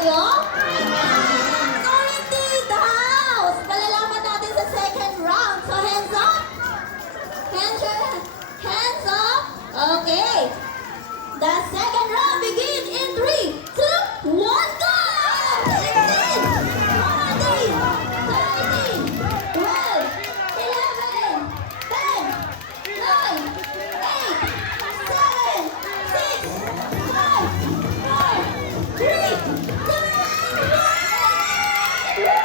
kayo? So, hindi daw. Malalaman natin sa second round. So, hands up. Hands up. Okay. The second round begins in 3, 2, 1, go! 16, 14, 13, 12, 11, 10, 9, 8, 7, 6, 5, 4, 3, 2, 1!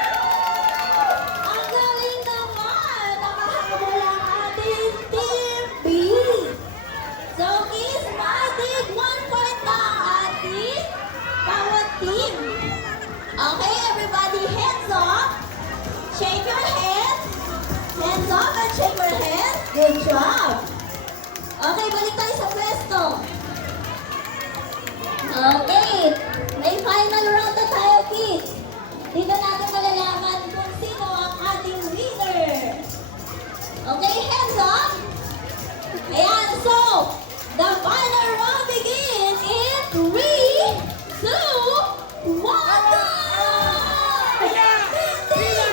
Ang galing naman! Nakahabol ang ating Team B. So, Kiss, matig 1 point na ang ating bawat team. Okay, everybody, hands up. Shake your hands. Hands up and shake your hands. Good job. Okay, balik tayo sa pwesto. Okay, may final round na tayo, Kiss. Dito natin malalaman kung sino ang ating winner. Okay, hands up. Ayan, so, the final round begins in 3, 2, 1, go! 15,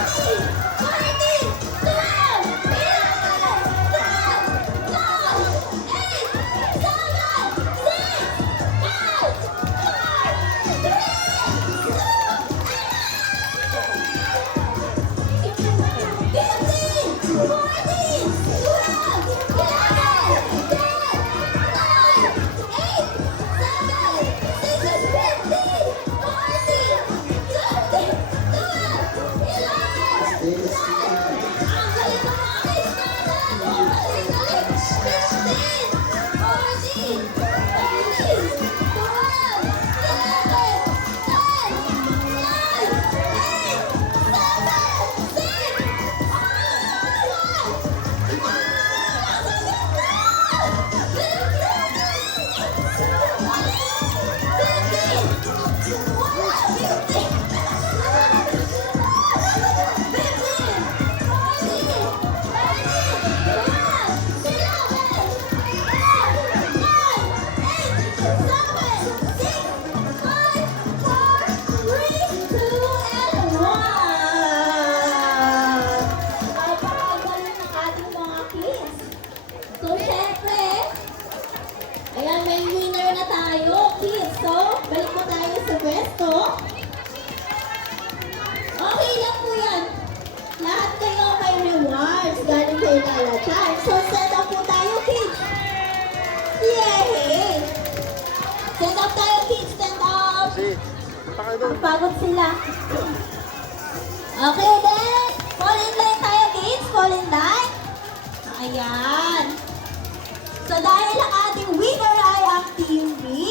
14, 13, 12, 11, 10, 9, 8, 7, 6, 5, 4, 3, 2, 15, 14, 12, So, syempre, ayan, may winner na tayo, kids. So, balik mo tayo sa pwesto. Okay lang po yan. Lahat kayo may rewards galing kay Lala Chan. So, set up po tayo, kids. Yay! Set up tayo, kids. Stand up. Ang pagod sila. Okay, then. Fall in line tayo, kids. Fall in line. Ayan. So, dahil ang ating winner ay ang Team B,